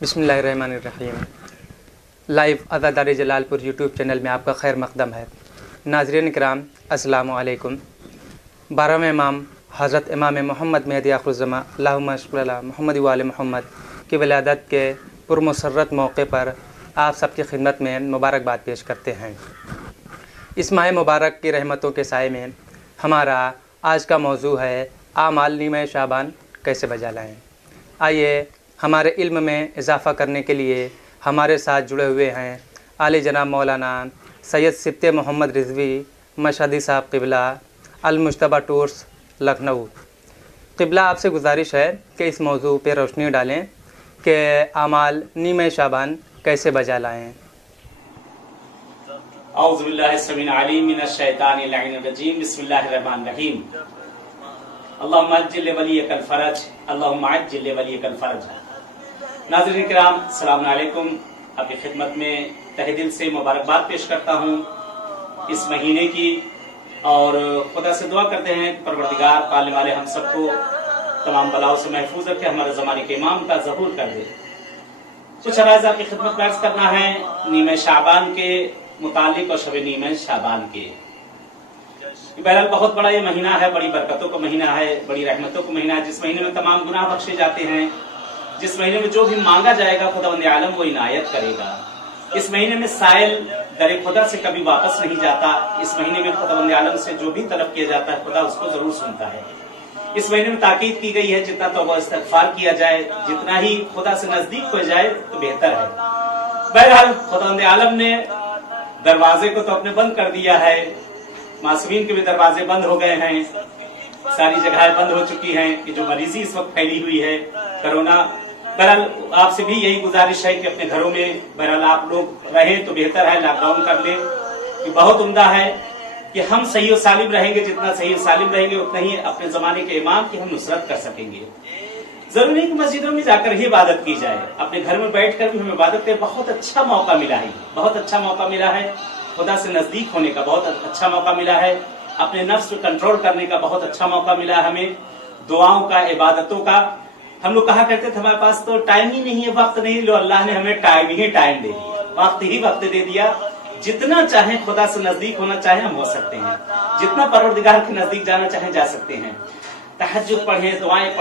बिस्मिल्लाहिर्रहमानिर्रहीम। Live आज़ादार Jalalpur YouTube channel में आपका खैर मकदम है। नाज़रीन किराम अस्सलामु अलैकुम। 12वें इमाम हज़रत इमाम मोहम्मद मेहदी आखिरुज़्ज़मा अल्लाहुम्मा सल्लि अला मोहम्मद व आले मोहम्मद की विलादत के पुरमसरत मौके पर आप सबकी खिदमत में मुबारकबाद पेश करते हैं। इस माह मुबारक की रहमतों के साए में हमारा आज का मौजू है आमाल नीमे शाबान कैसे बजा लाएँ। आइए हमारे इल्म में इजाफ़ा करने के लिए हमारे साथ जुड़े हुए हैं आले जनाब मौलाना सैयद सिब्ते मोहम्मद रिज़वी मशहदी साहब क़िबला अल-मुज्तबा टूर्स लखनऊ। क़िबला आपसे गुजारिश है कि इस मौजू पे रोशनी डालें कि आमाल नीमे शाबान कैसे बजा लाएँ। औज़ु बिल्लाहि समीउल अलीम मिनश शैतानिर रजीम। बिस्मिल्लाहिर रहमानिर रहीम। अल्लाहुम्मा अज्जिल वलियकल फरज, अल्लाहुम्मा अज्जिल वलियकल फरज। नाज़रीन किराम अस्सलामु अलैकुम। आपकी खिदमत में तहे दिल से मुबारकबाद पेश करता हूँ इस महीने की, और खुदा से दुआ करते हैं कि परवरदिगार पालने वाले हम सबको तमाम बलाओं से महफूज रखे, हमारे ज़माने के इमाम का ज़हूर कर दे। कुछ अराज़ आपकी खिदमत में अर्ज़ करना है नीमे शाबान के मुतालिक और शब नीमे शाबान के। बहरहाल बहुत बड़ा ये महीना है, बड़ी बरकतों का महीना है, बड़ी रहमतों का महीना है, जिस महीने में तमाम गुनाह बख्शे जाते हैं, जिस महीने में जो भी मांगा जाएगा खुदावंद आलम वो इनायत करेगा। इस महीने में साइल दर खुदा से कभी वापस नहीं जाता। इस महीने में खुदावंद आलम से जो भी तलब किया जाता है खुदा उसको जरूर सुनता है। इस महीने में ताकीद की गई है जितना तौबा इस्तिग़फ़ार किया जाए, जितना ही खुदा से नजदीक हो जाए तो बेहतर है। बहरहाल खुदावंद आलम ने दरवाजे को तो अपने बंद कर दिया है, मासूमीन के भी दरवाजे बंद हो गए हैं, सारी जगहें बंद हो चुकी हैं कि जो मरीजी इस वक्त फैली हुई है कोरोना। बहरहाल आपसे भी यही गुजारिश है कि अपने घरों में बहरहाल आप लोग रहें तो बेहतर है, लॉकडाउन कर लें कि बहुत उम्दा है कि हम सही और सालिम रहेंगे। जितना सही और सालिम रहेंगे उतना ही अपने जमाने के इमाम की हम नुसरत कर सकेंगे। जरूरी नहीं कि मस्जिदों में जाकर ही इबादत की जाए, अपने घर में बैठकर भी हमें इबादत का बहुत अच्छा मौका मिला है, बहुत अच्छा मौका मिला है। खुदा से नजदीक होने का बहुत अच्छा मौका मिला है, अपने नफ्स को कंट्रोल करने का बहुत अच्छा मौका मिला है हमें, दुआओं का, इबादतों का। हम लोग कहा करते थे हमारे पास तो टाइम ही नहीं है, वक्त नहीं। लो अल्लाह ने हमें टाइम ही टाइम दे दिया, वक्त ही वक्त दे दिया। जितना चाहे खुदा से नजदीक होना चाहे हम हो सकते हैं, जितना परवरदिगार के नजदीक जाना चाहे जा सकते हैं। तहज्जुद पढ़ें, दुआएं